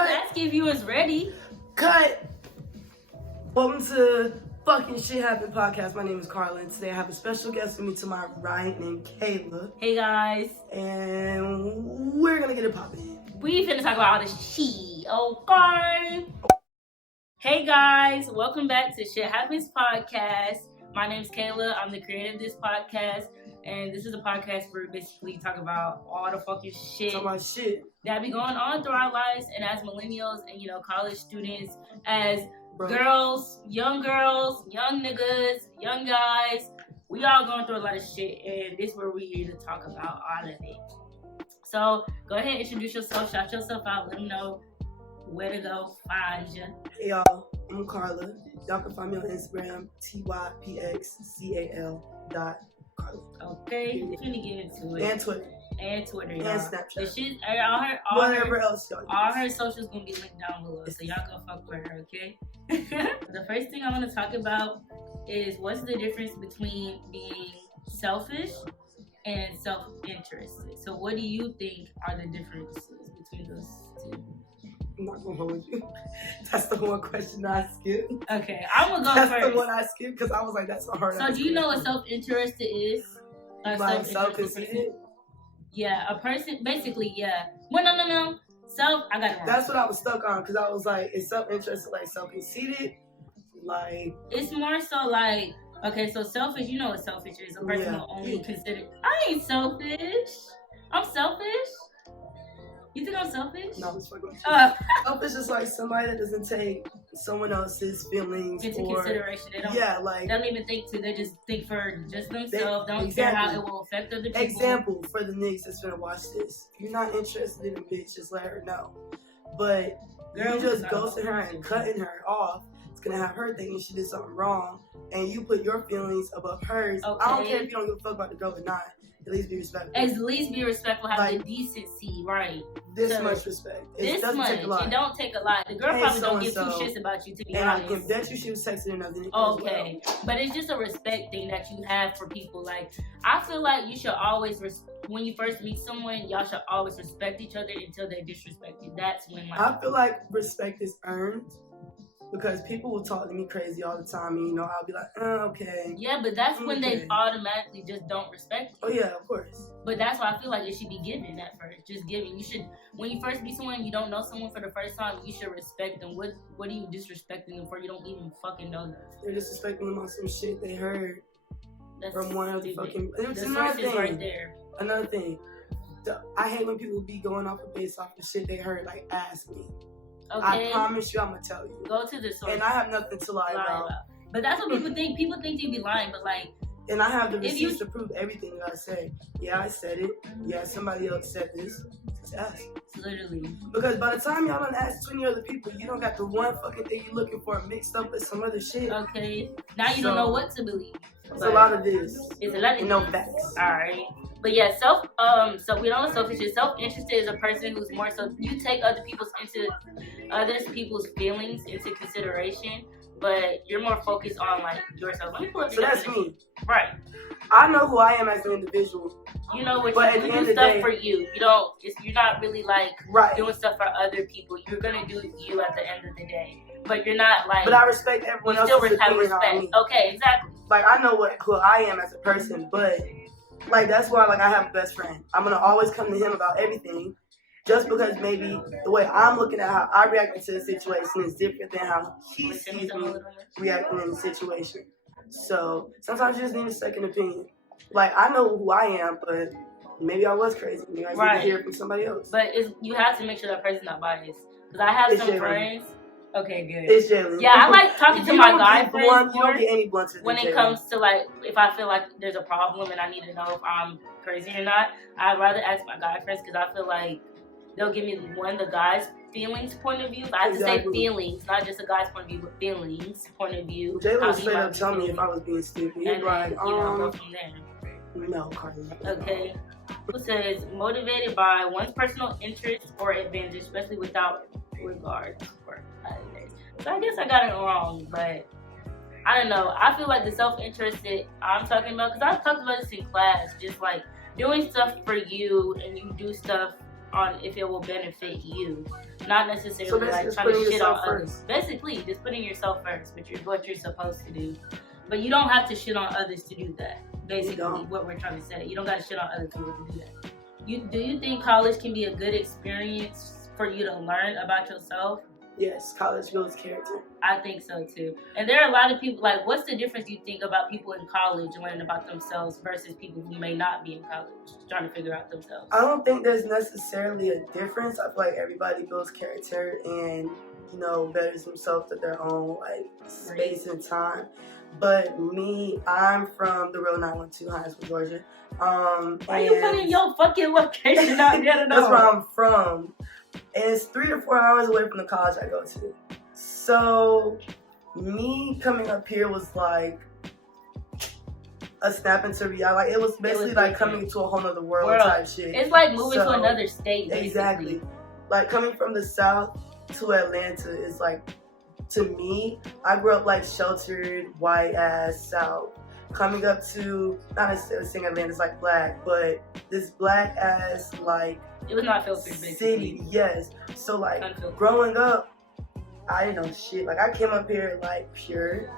was asking if you was ready. Cut! Welcome to fucking Shit Happen Podcast. My name is Carla, and today I have a special guest with me to my right named Kayla. Hey guys. And we're gonna get it poppin'. We finna talk about all this shit, okay? Hey guys, welcome back to Shit Happens Podcast. My name's Kayla. I'm the creator of this podcast. And this is a podcast where we basically talk about all the fucking shit. Talk about shit that be going on through our lives, and as millennials and college students, as Bro. girls, young niggas, young guys, we all going through a lot of shit, and this is where we're here to talk about all of it. So go ahead, introduce yourself, shout yourself out, let them know where to go find you. Hey y'all, I'm Carla. Y'all can find me on Instagram, TYPXCAL. Okay, we're gonna get into it. And Twitter. And Twitter, and y'all. Snapchat. The shit, whatever else y'all use. All her socials gonna be linked down below, so y'all go fuck with her, okay? The first thing I want to talk about is what's the difference between being selfish and self-interested. So what do you think are the differences between those two? I'm not gonna hold you. That's the one question I skipped. Okay, I'm gonna go that's first. That's the one I skipped because I was like, that's so hard. So do you know what self-interested is? Like self-conceited? Yeah, a person, basically, yeah. Well, no. I got it wrong. That's what I was stuck on because I was like, is self-interested like self-conceited? Like... It's more so like, okay, so selfish, you know what selfish is. A person will only consider... I ain't selfish. I'm selfish. You think I'm selfish? No, I'm just fucking with you. Selfish is like somebody that doesn't take someone else's feelings into consideration. They don't, like... They don't even think to. They just think for just themselves. Don't care how it will affect other people. Example for the niggas that's gonna watch this. If you're not interested in a bitch, just let her know. But you just ghosting her and cutting her off, it's gonna have her thinking she did something wrong. And you put your feelings above hers. Okay. I don't care if you don't give a fuck about the girl or not. At least be respectful. At least be respectful. Have the decency, right? This much respect. It doesn't take a lot. It don't take a lot. The girl probably don't give two shits about you, to be honest. And I can bet you she was texting another nigga. Okay, but it's just a respect thing that you have for people. Like, I feel like you should always, when you first meet someone, y'all should always respect each other until they disrespect you. That's when, like, I feel like respect is earned. Because people will talk to me crazy all the time, and I'll be like, okay. Yeah, but that's when they automatically just don't respect you. Oh yeah, of course. But that's why I feel like it should be given at first. Just giving. You should, when you first meet someone, you don't know someone for the first time, you should respect them. What are you disrespecting them for? You don't even fucking know them. They're disrespecting them on some shit they heard from one of the fucking. The source is right there. Another thing, I hate when people be going off based off the shit they heard. Like, ask me. Okay. I promise you, I'm gonna tell you. Go to the source. And I have nothing to lie about. But that's what people think. People think you be lying, but like. And I have the receipts to prove everything that I say. Yeah, I said it. Yeah, somebody else said this. Just ask. Literally. Because by the time y'all done asked 20 other people, you don't got the one fucking thing you're looking for mixed up with some other shit. Okay. Now you don't know what to believe. It's a lot of this. It's a lot of no facts. Alright. But yeah, so we don't know selfish. Self-interested is a person who's more so you take other people's feelings into consideration, but you're more focused on like yourself. Let me pull up so that's me. Right. I know who I am as an individual. You know what you do stuff for you. You're not really like doing stuff for other people. You're gonna do you at the end of the day. But you're not like. But I respect everyone else's opinion on me. Okay, exactly. Like I know who I am as a person, but like that's why like I have a best friend. I'm gonna always come to him about everything, just because maybe the way I'm looking at how I reacted to the situation is different than how he sees me reacting in the situation. So sometimes you just need a second opinion. Like I know who I am, but maybe I was crazy. Maybe I need to hear it from somebody else. But you have to make sure that person's not biased. Because I have some friends. Okay, good. It's Jalen. Yeah, I like talking to my guy friends You don't get any blunts when it comes to like if I feel like there's a problem and I need to know if I'm crazy or not. I'd rather ask my guy friends because I feel like they'll give me the guy's feelings point of view. But I have to say feelings, not just a guy's point of view, but feelings point of view. Jalen would straight up tell me if I was being stupid. He'd like, go from there. No, Carly. Okay. Who says motivated by one's personal interest or advantage, especially without regard for others. So I guess I got it wrong, but I don't know. I feel like the self-interested I'm talking about, because I've talked about this in class, just like doing stuff for you and you do stuff on if it will benefit you, not necessarily So like just trying to putting shit on yourself others. first. Basically, just putting yourself first, which is what you're supposed to do. But you don't have to shit on others to do that. Basically, what we're trying to say, you don't got to shit on other people to do that. Do you think college can be a good experience for you to learn about yourself? Yes, college builds character. I think so too. And there are a lot of people, like, what's the difference you think about people in college learning about themselves versus people who may not be in college trying to figure out themselves? I don't think there's necessarily a difference. I feel like everybody builds character and, you know, betters themselves at their own like space and time. But me, I'm from the real 912 Hinesville, Georgia. Why you putting your fucking location out there to know? That's where I'm from. And it's 3 to 4 hours away from the college I go to. So me coming up here was like a snap into reality. Like it was basically like coming into a whole nother world type shit. It's like moving to another state. Basically. Exactly. Like coming from the South to Atlanta is like, to me, I grew up like sheltered, white ass South. Coming up to, not necessarily saying Atlanta's like black, but this black ass like it was not filtered, city, yes. So like growing up, I didn't know shit. Like I came up here like pure,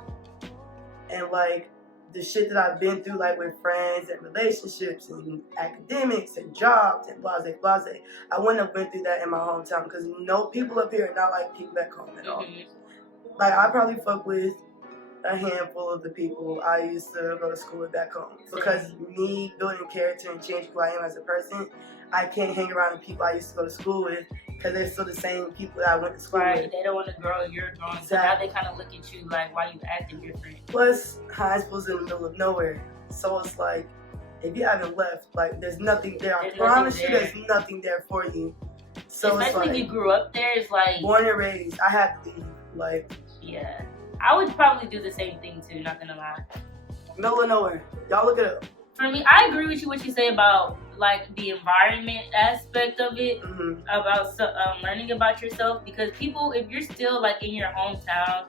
and like the shit that I've been through, like with friends and relationships and academics and jobs and blase blase, I wouldn't have been through that in my hometown because no people up here are not like people back home at all. Like I probably fuck with a handful of the people I used to go to school with back home. Because me building character and changing who I am as a person, I can't hang around the people I used to go to school with because they're still the same people that I went to school with. They don't want to grow, you're growing. Exactly. So now they kind of look at you like, why you acting different? Plus, high school's in the middle of nowhere. So it's like, if you haven't left, like there's nothing there. I promise you there's nothing there for you. So especially it's like, if you grew up there, it's like... Born and raised, I had to leave. Like... Yeah. I would probably do the same thing too, not gonna lie. Middle of nowhere. Y'all look it up. For me, I agree with you what you say about like the environment aspect of it, about learning about yourself, because people, if you're still like in your hometown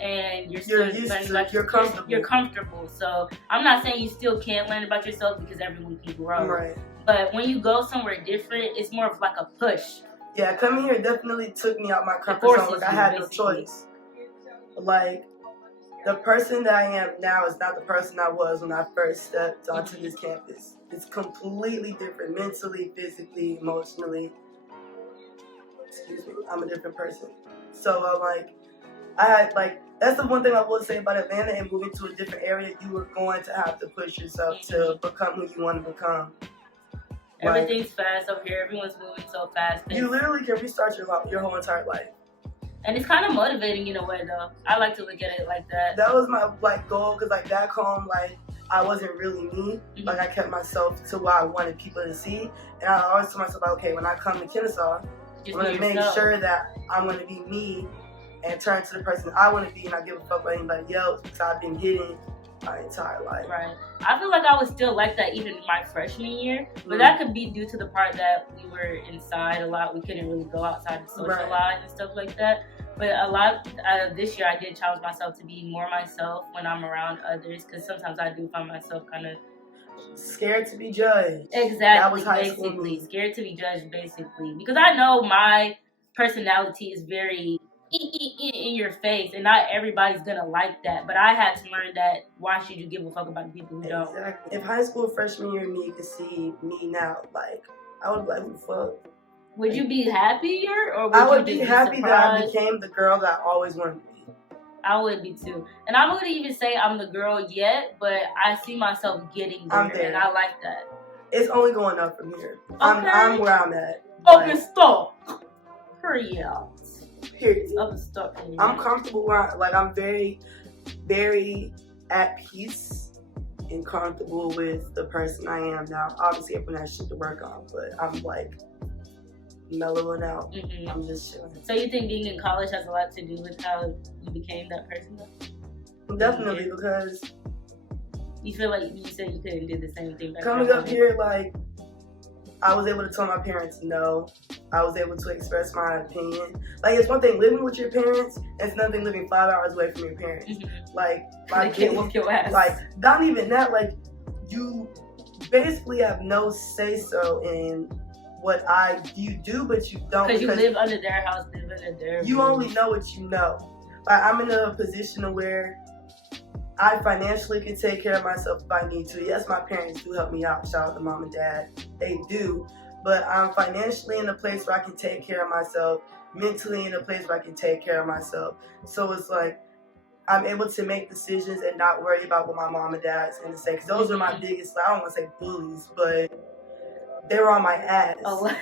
and you're still learning about yourself, you're comfortable. So I'm not saying you still can't learn about yourself because everyone can grow. Right. But when you go somewhere different, it's more of like a push. Yeah, coming here definitely took me out my comfort zone. Like I had no choice. Like, the person that I am now is not the person I was when I first stepped onto this campus. It's completely different, mentally, physically, emotionally. Excuse me, I'm a different person. So, that's the one thing I will say about Atlanta and moving to a different area. You are going to have to push yourself to become who you want to become. Everything's fast over here. Everyone's moving so fast. You literally can restart your whole entire life. And it's kind of motivating in a way, though. I like to look at it like that. That was my goal, because back home, I wasn't really me. Like I kept myself to what I wanted people to see, and I always told myself, okay, when I come to Kennesaw, I'm gonna make sure that I'm gonna be me and turn to the person I want to be, and not give a fuck about anybody else, because I've been hidden my entire life. Right. I feel like I was still like that even in my freshman year, but that could be due to the part that we were inside a lot. We couldn't really go outside and socialize and stuff like that. But a lot this year, I did challenge myself to be more myself when I'm around others, because sometimes I do find myself kind of scared to be judged. Exactly. That was basically scared to be judged, basically, because I know my personality is very in your face, and not everybody's gonna like that. But I had to learn that. Why should you give a fuck about the people who don't? If high school freshman year me could see me now, I would be like, who the fuck? Would you be happier, or would I would you be happy that I became the girl that I always wanted to be? I would be too. And I wouldn't even say I'm the girl yet, but I see myself getting there, and I like that. It's only going up from here. Okay. I'm where I'm at. Open stop. Hurry out. Period. Open stop. I'm comfortable where I'm very, very at peace and comfortable with the person I am now. Obviously, everyone has shit to work on, but I'm mellowing out. I'm just chilling. So you think being in college has a lot to do with how you became that person, though? Definitely, because you feel like you said you couldn't do the same thing back coming up here, I was able to tell my parents no. I was able to express my opinion. It's one thing living with your parents, and it's another thing living 5 hours away from your parents. They can't whoop your ass. Not even that. You basically have no say so in what you do, but you don't. Because you live under their house, live under their You rules. only know what you know. Like, I'm in a position where I financially can take care of myself if I need to. Yes, my parents do help me out. Shout out to mom and dad. They do. But I'm financially in a place where I can take care of myself, mentally in a place where I can take care of myself. So it's like I'm able to make decisions and not worry about what my mom and dad's going to say. Because those are my biggest, I don't want to say bullies, but they're on my ass. Oh.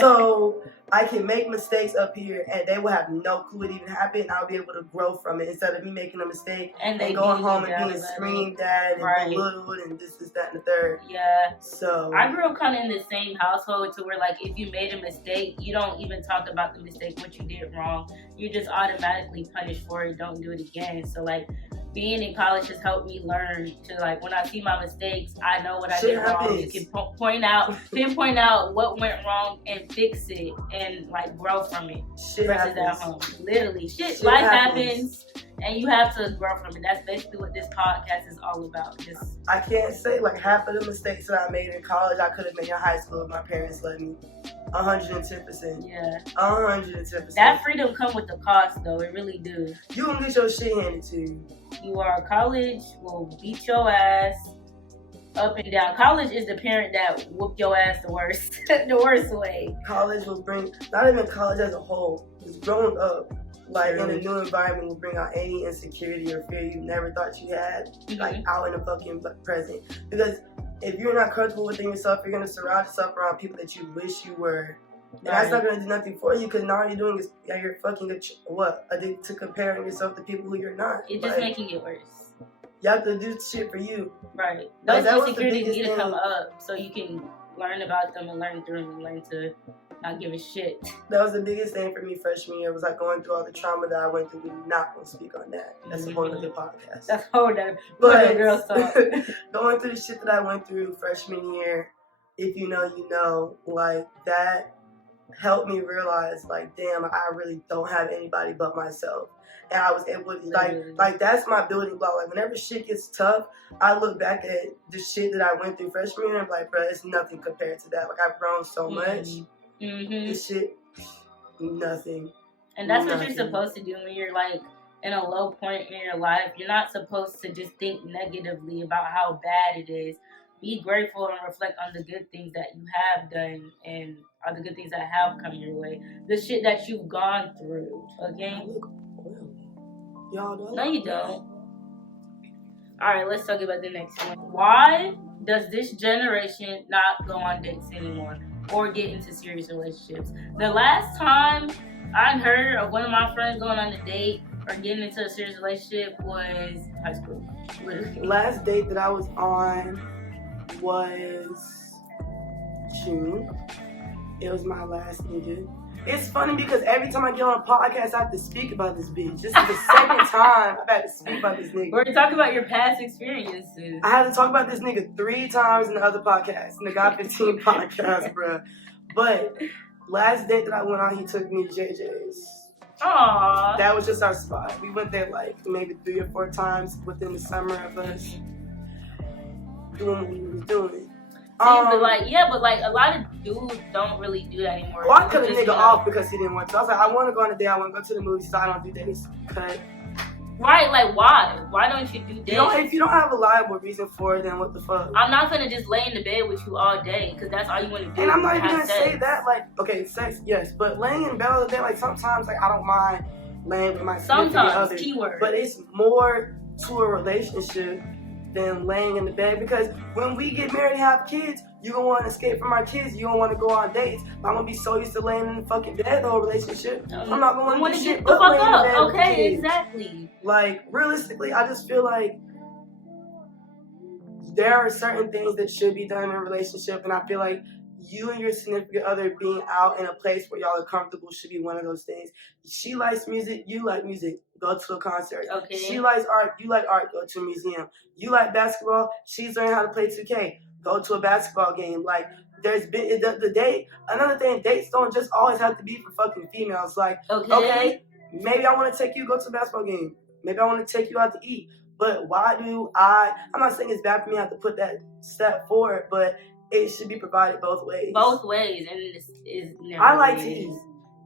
So I can make mistakes up here and they will have no clue it even happened. I'll be able to grow from it instead of me making a mistake and going home and being screamed at and belittled and this, that, and the third. Yeah. So I grew up kind of in the same household to where, like, if you made a mistake, you don't even talk about the mistake, what you did wrong. You're just automatically punished for it. Don't do it again. So, like, being in college has helped me learn to, like, when I see my mistakes, I know what I did wrong. You can pinpoint out what went wrong and fix it and, like, grow from it. Shit happens. At home. Literally. Life happens and you have to grow from it. That's basically what this podcast is all about. I can't say, like, half of the mistakes that I made in college, I could have made in high school if my parents let me. 110%. Yeah. 110%. That freedom come with the cost, though. It really do. You gonna get your shit handed to you. You are college will beat your ass up and down. College is the parent that whoop your ass the worst, the worst way. College will bring, not even college as a whole, just growing up, like in a new environment will bring out any insecurity or fear you never thought you had, like out in the fucking present. Because if you're not comfortable within yourself, you're gonna surround yourself around people that you wish you were. And that's not gonna do nothing for you because now all you're doing is you're fucking addicted to comparing yourself to people who you're not. It's just making it worse. You have to do shit for you. Right. Those insecurities need to come up so you can learn about them and learn through them and learn to not give a shit. That was the biggest thing for me freshman year was like going through all the trauma that I went through. We're not gonna speak on that. That's a whole other podcast. That's a whole other girl stuff. Going through the shit that I went through freshman year, if you know, you know, like that helped me realize, like, damn, I really don't have anybody but myself. And I was able to, like that's my building block. Like, whenever shit gets tough, I look back at the shit that I went through freshman year and I'm like, bro, it's nothing compared to that. Like, I've grown so much. This shit, nothing. And that's what you're supposed to do when you're, like, in a low point in your life. You're not supposed to just think negatively about how bad it is. Be grateful and reflect on the good things that you have done and are the good things that have come your way. The shit that you've gone through, okay? Y'all don't. No, you don't. Alright, let's talk about the next one. Why does this generation not go on dates anymore or get into serious relationships? The last time I heard of one of my friends going on a date or getting into a serious relationship was high school. Literally. Last date that I was on was June. It was my last nigga. It's funny because every time I get on a podcast, I have to speak about this bitch. This is the second time I've had to speak about this nigga. We're talking about your past experiences. I had to talk about this nigga 3 times in the other podcast, in the God 15 podcast, bro. But last date that I went on, he took me to JJ's. Aww. That was just our spot. We went there like maybe 3 or 4 times within the summer of us doing what we were doing. But like a lot of dudes don't really do that anymore. Well, I cut a nigga off because he didn't want to. I was like, I want to go on a date. I want to go to the movie, so I don't do dates. Cut. Right, like why? Why don't you do dates? If you don't have a reliable reason for it, then what the fuck? I'm not gonna just lay in the bed with you all day because that's all you want to do. And I'm not even gonna say that. Like, okay, sex, yes, but laying in bed all the day, like sometimes, like I don't mind laying with my significant other. Keyword. But it's more to a relationship than laying in the bed because when we get married and have kids, you don't want to escape from our kids. You don't want to go on dates. I'm gonna be so used to laying in the fucking bed the whole relationship. I'm not gonna want to get the fuck up. Okay, exactly. Like realistically, I just feel like there are certain things that should be done in a relationship, and I feel like you and your significant other being out in a place where y'all are comfortable should be one of those things. She likes music, you like music, go to a concert. Okay. She likes art, you like art, go to a museum. You like basketball, she's learning how to play 2K, go to a basketball game. Like, there's been the date. Another thing, dates don't just always have to be for fucking females. Like, okay, maybe I want to take you go to a basketball game. Maybe I want to take you out to eat. But why do I'm not saying it's bad for me to have to put that step forward, but it should be provided both ways. Both ways, and it's never. I like to eat.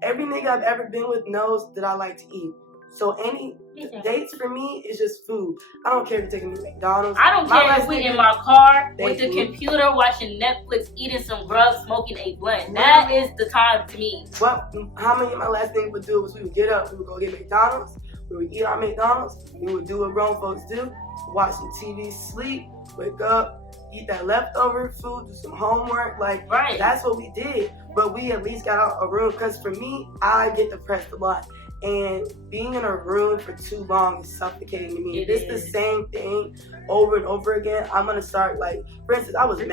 Every nigga I've ever been with knows that I like to eat. So any dates for me is just food. I don't care if you're taking me to McDonald's. I don't care if we in my car with the computer watching Netflix, eating some grub, smoking a blunt. That is the time to me. Well, how many of my last thing would do was we would get up, we would go get McDonald's, we would eat our McDonald's, we would do what grown folks do, watch some TV, sleep, wake up, eat that leftover food, do some homework. Like, that's what we did. But we at least got out a room, because for me, I get depressed a lot. And being in a room for too long is suffocating to me. If it's the same thing over and over again, I'm gonna start, like, for instance, I was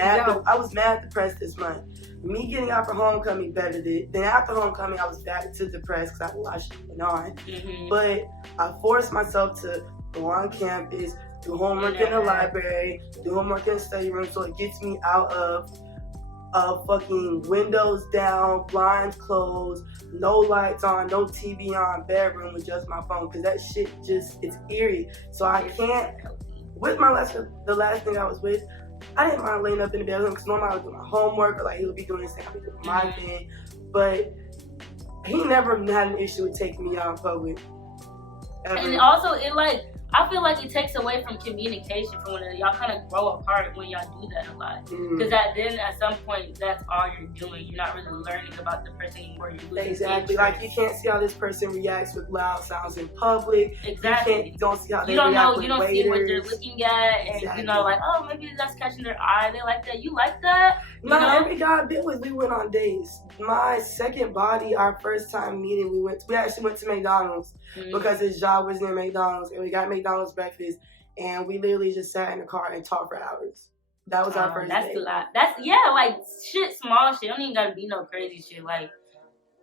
mad depressed this month. Me getting out for homecoming bettered it. Then after homecoming, I was back to depressed because I had a lot of shit going on. But I forced myself to go on campus, do homework in the library, do homework in the study room, so it gets me out of fucking windows down, blinds closed, no lights on, no TV on, bedroom with just my phone, because that shit it's eerie. So I can't, with the last thing I was with, I didn't mind laying up in the bedroom, because normally I would do my homework, or like he would be doing his thing, I would be doing my thing, but he never had an issue with taking me out in public. Ever. And also, I feel like it takes away from communication from when y'all kind of grow apart when y'all do that a lot. Because then at some point, that's all you're doing. You're not really learning about the person anymore. You're losing exactly. interest. Like, you can't see how this person reacts with loud sounds in public. Exactly. You don't see how they react with waiters. You don't see what they're looking at. And, you know, like, oh, maybe that's catching their eye. They like that. You like that? Every guy I've been with, we went on dates. My second body, our first time meeting, we actually went to McDonald's because his job was near McDonald's, and we got McDonald's breakfast, and we literally just sat in the car and talked for hours. That was our first date. That's a lot. Like, shit, small shit. Don't even gotta be no crazy shit. Like,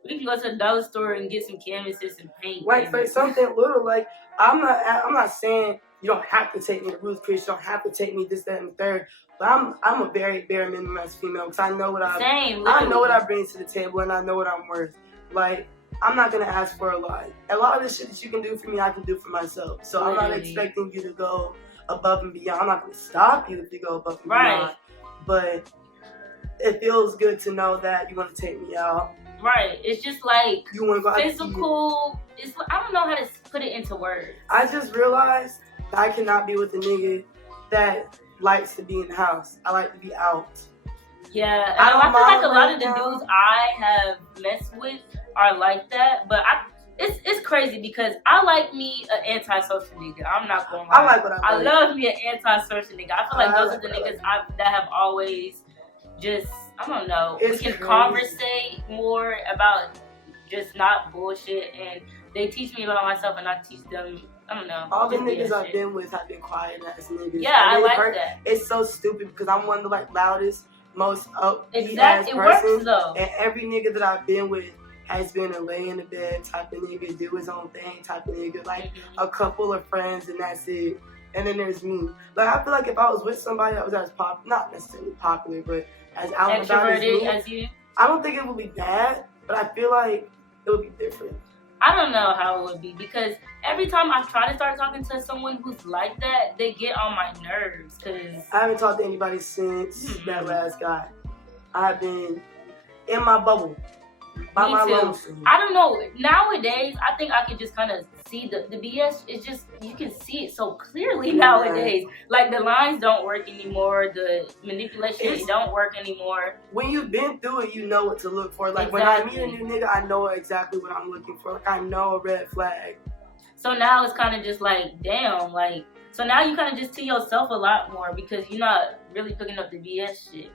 we can go to the dollar store and get some canvases and paint. Like, for something little, like, I'm not saying you don't have to take me to Ruth's Chris, you don't have to take me this, that, and the third. But I'm a very bare minimum as female, because I know what I bring to the table, and I know what I'm worth. Like, I'm not gonna ask for a lot. A lot of the shit that you can do for me, I can do for myself. So I'm not expecting you to go above and beyond. I'm not gonna stop you if you go above and beyond. But it feels good to know that you want to take me out. Right. It's just like you want to go physical. I don't know how to put it into words. I just realized that I cannot be with a nigga that likes to be in the house. I like to be out. Yeah, I feel like a lot of the dudes I have messed with are like that, but it's crazy because I like me an antisocial nigga. I'm not gonna lie. I like what I like. I love me an antisocial nigga. I feel like those are the niggas that have always just, I don't know, we can conversate more about just not bullshit, and they teach me about myself and I teach them. I don't know. All the niggas I've been with have been quiet ass niggas. Yeah, I like that. It's so stupid because I'm one of the loudest, most upbeat ass person. It works though. And every nigga that I've been with has been a lay in the bed type of nigga, do his own thing type of nigga. Like a couple of friends and that's it. And then there's me. Like, I feel like if I was with somebody that was as not necessarily popular, but as out and about as me, as you, I don't think it would be bad, but I feel like it would be different. I don't know how it would be because every time I try to start talking to someone who's like that, they get on my nerves. Cause I haven't talked to anybody since that last guy. I've been in my bubble. By my lonesome. I don't know. Nowadays, I think I can just kind of see the BS. It's just, you can see it so clearly nowadays. Like, the lines don't work anymore. The manipulation don't work anymore. When you've been through it, you know what to look for. Like, when I meet a new nigga, I know exactly what I'm looking for. Like, I know a red flag. So now it's kind of just like, damn, like, so now you kind of just to yourself a lot more because you're not really picking up the BS shit.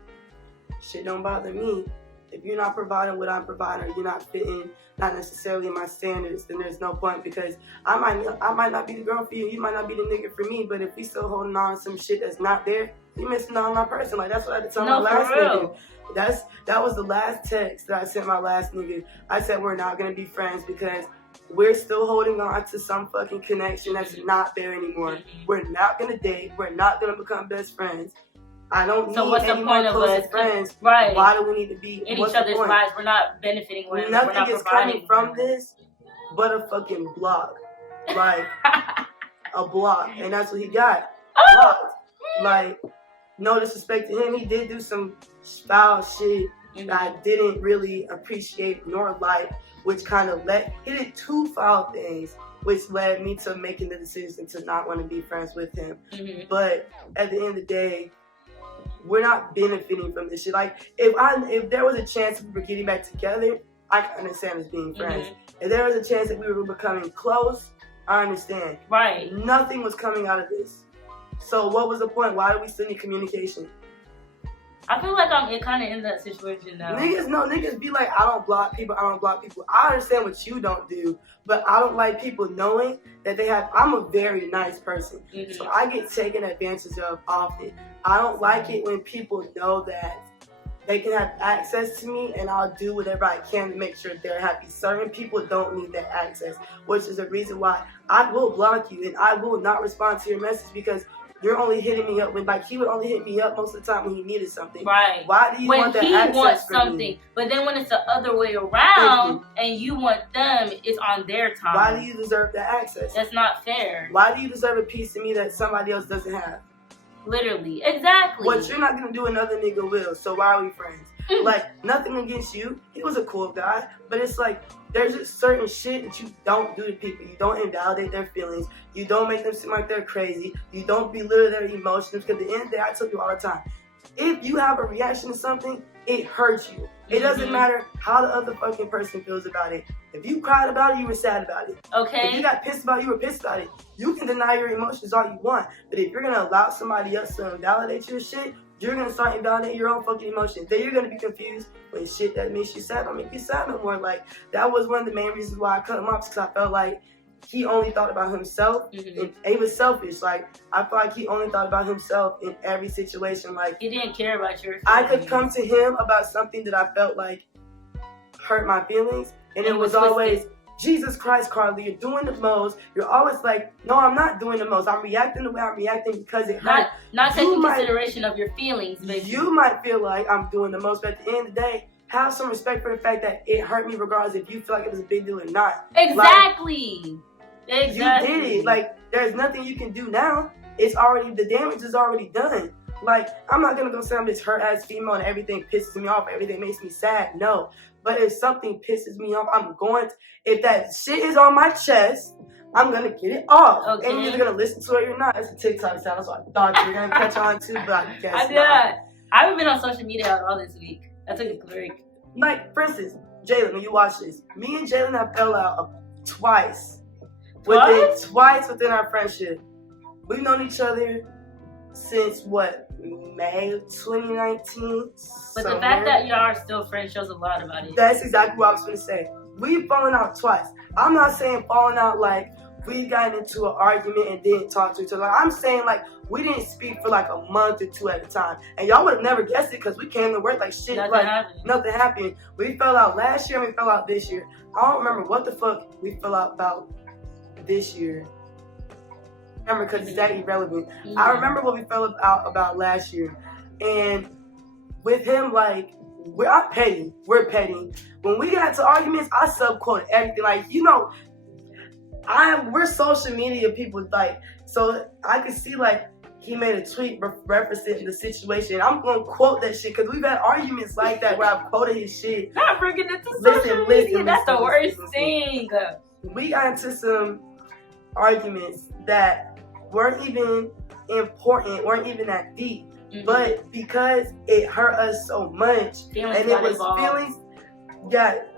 Shit don't bother me. If you're not providing what I'm providing, or you're not fitting, not necessarily in my standards, then there's no point because I might not be the girl for you, you might not be the nigga for me, but if we still holding on to some shit that's not there, you missing out on my person. Like, that's what I had to tell my last nigga. That was the last text that I sent my last nigga. I said we're not gonna be friends because we're still holding on to some fucking connection that's not there anymore. We're not gonna date. We're not gonna become best friends. I don't need any more close friends. Right. Why do we need to be in each other's lives? We're not benefiting. Nothing is coming from this but a fucking block. Like, a block. And that's what he got. Blocked. Like, no disrespect to him, he did do some foul shit that I didn't really appreciate nor like, which kind of he did 2 foul things, which led me to making the decision to not want to be friends with him. But at the end of the day, we're not benefiting from this shit. Like, if there was a chance we were getting back together, I can understand us being friends. If there was a chance that we were becoming close, I understand. Right. Nothing was coming out of this. So what was the point? Why do we still need communication? I feel like I'm kind of in that situation now. Niggas be like, I don't block people. I understand what you don't do, but I don't like people knowing that I'm a very nice person. So I get taken advantage of often. I don't like it when people know that they can have access to me, and I'll do whatever I can to make sure they're happy. Certain people don't need that access, which is the reason why I will block you and I will not respond to your message, because you're only hitting me up when, like, he would only hit me up most of the time when he needed something. Right. Why do you want that access when he wants from something, me? but then when it's the other way around and you want them, it's on their time. Why do you deserve that access? That's not fair. Why do you deserve a piece of me that somebody else doesn't have? Literally. Exactly. What you're not gonna do, another nigga will. So why are we friends? Like, nothing against you. He was a cool guy, but it's like, there's just certain shit that you don't do to people. You don't invalidate their feelings. You don't make them seem like they're crazy. You don't belittle their emotions. Because at the end of the day, I tell you all the time, if you have a reaction to something, it hurts you. It doesn't matter how the other fucking person feels about it. If you cried about it, you were sad about it. Okay. If you got pissed about it, you were pissed about it. You can deny your emotions all you want, but if you're gonna allow somebody else to invalidate your shit, you're gonna start invalidating your own fucking emotions. Then you're gonna be confused when shit that makes you sad don't make you sad no more. Like, that was one of the main reasons why I cut him off, because I felt like he only thought about himself, and he was selfish. Like, I felt like he only thought about himself in every situation. Like, he didn't care about your feelings. I could come to him about something that I felt like hurt my feelings, and it was always, Jesus Christ, Carly, you're doing the most. You're always like, no, I'm not doing the most. I'm reacting the way I'm reacting because it hurt. Not taking consideration of your feelings, basically. You might feel like I'm doing the most, but at the end of the day, have some respect for the fact that it hurt me regardless if you feel like it was a big deal or not. Exactly. Like, you did it. Like, there's nothing you can do now. The damage is already done. Like, I'm not gonna go say I'm this hurt ass female and everything pisses me off, everything makes me sad. No. But if something pisses me off, if that shit is on my chest, I'm gonna get it off. Okay. And you're either gonna listen to it or you're not. It's a TikTok sound, so I thought you were gonna catch on to, but I guess I did not. I haven't been on social media at all this week. I took a break. Like, for instance, Jalen, when you watch this, me and Jalen have fell out twice within our friendship. We've known each other since May of 2019. But the fact that y'all are still friends shows a lot about it. That's exactly what I was going to say. We've fallen out twice. I'm not saying falling out like we got into an argument and didn't talk to each other. I'm saying like we didn't speak for like a month or 2 at a time. And y'all would have never guessed it because we came to work like shit. Nothing happened. We fell out last year and we fell out this year. I don't remember what the fuck we fell out about this year. Remember, because it's that irrelevant. I remember what we fell out about last year. And with him, like, we're petty. When we got to arguments, I subquote everything. Like, you know, we're social media people, like, so I could see, like, he made a tweet referencing the situation. I'm gonna quote that shit because we've had arguments like that where I've quoted his shit. Not bringing it to social media. That's the worst thing. We got into some arguments that weren't even important, weren't even that deep. But because it hurt us so much, and it was feelings,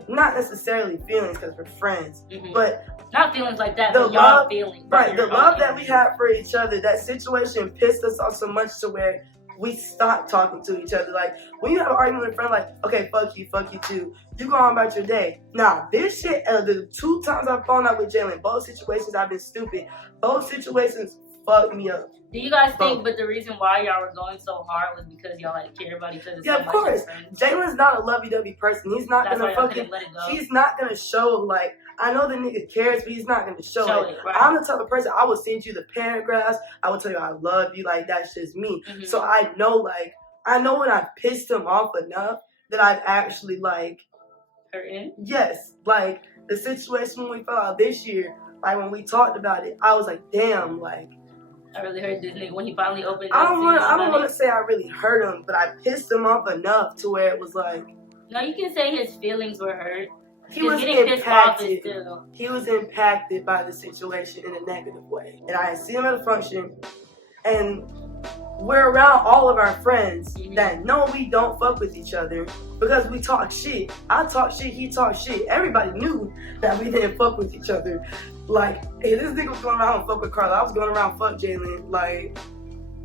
not necessarily feelings because we're friends, but not feelings like that, the but love, y'all feelings. Right, the love that we had for each other, that situation pissed us off so much to where we stopped talking to each other. Like, when you have an argument with a friend, like, okay, fuck you too, you go on about your day. Nah, this shit, the 2 times I've fallen out with Jalen, both situations I've been stupid. Both situations fucked me up. Do you guys think, but the reason why y'all were going so hard was because y'all like care about each other so much? Yeah, of course. Jalen's not a lovey-dovey person. He's not gonna he's not gonna show, like, I know the nigga cares, but he's not gonna show it. Right. I'm the type of person, I will send you the paragraphs, I will tell you I love you, like, that's just me. So I know when I've pissed him off enough that I've actually, like, hurting? Yes. Like, the situation when we fell out this year, like, when we talked about it, I was like, damn, like, I really hurt this nigga when he finally opened. I don't want to say I really hurt him, but I pissed him off enough to where it was like. No, you can say his feelings were hurt. He was impacted. He was impacted by the situation in a negative way. And I see him at a function, and we're around all of our friends that know we don't fuck with each other because we talk shit. I talk shit, he talk shit. Everybody knew that we didn't fuck with each other. Like, hey, this nigga was going around and fuck with Carla. I was going around fuck Jalen. Like,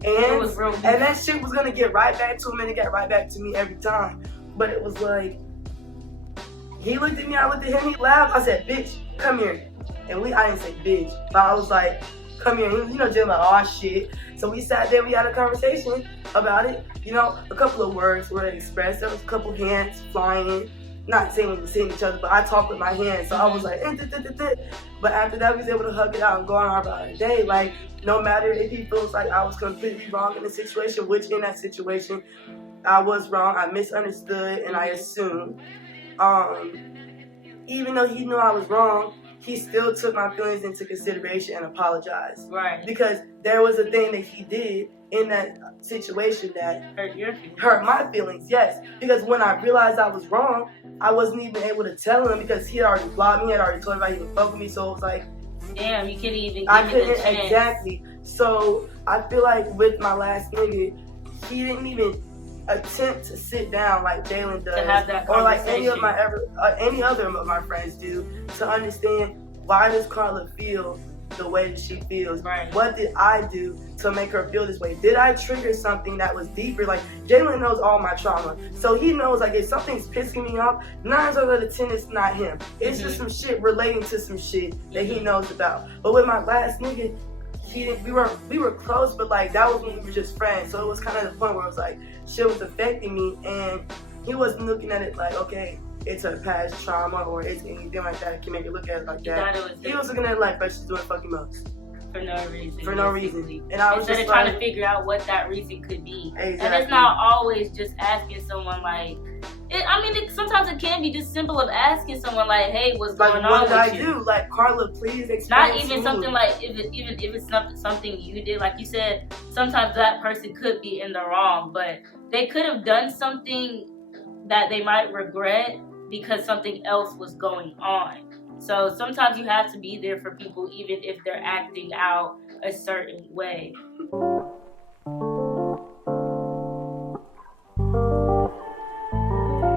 and that shit was gonna get right back to him, and it got right back to me every time. But it was like, he looked at me, I looked at him, he laughed. I said, bitch, come here. And I didn't say bitch, but I was like, come here. You know, Jim, like, oh shit. So we sat there, we had a conversation about it. You know, a couple of words were expressed. There was a couple hands flying. Not saying we were seeing each other, but I talk with my hands. So I was like, but after that, we was able to hug it out and go on about our day. Like, no matter if he feels like I was completely wrong in the situation, which in that situation, I was wrong. I misunderstood and I assumed. Even though he knew I was wrong, he still took my feelings into consideration and apologized. Right. Because there was a thing that he did in that situation that hurt my feelings, yes. Because when I realized I was wrong, I wasn't even able to tell him because he had already blocked me, he had already told everybody he would fuck with me, so it was like, damn, you couldn't even exactly. So I feel like with my last nigga, he didn't even attempt to sit down like Jalen does, to have that or like any other of my friends do, to understand why does Carla feel the way that she feels. Right. What did I do to make her feel this way? Did I trigger something that was deeper? Like, Jalen knows all my trauma, so he knows like if something's pissing me off, 9 times out of 10 it's not him. It's just some shit relating to some shit that he knows about. But with my last nigga, we were close, but like that was when we were just friends. So it was kind of the point where it was like shit was affecting me, and he wasn't looking at it like, okay, it's a past trauma or it's anything like that. Can make it look at it like that. He was looking at it like, but she's doing fucking most. For no reason. For no reason. And I was instead just of trying to figure out what that reason could be. Exactly. And it's not always just asking someone like, sometimes it can be just simple of asking someone like, hey, what's going on with you? What did I do? Like, Carla, please explain. Not even something like, even if it's something you did, like you said, sometimes that person could be in the wrong, but they could have done something that they might regret because something else was going on. So sometimes you have to be there for people even if they're acting out a certain way.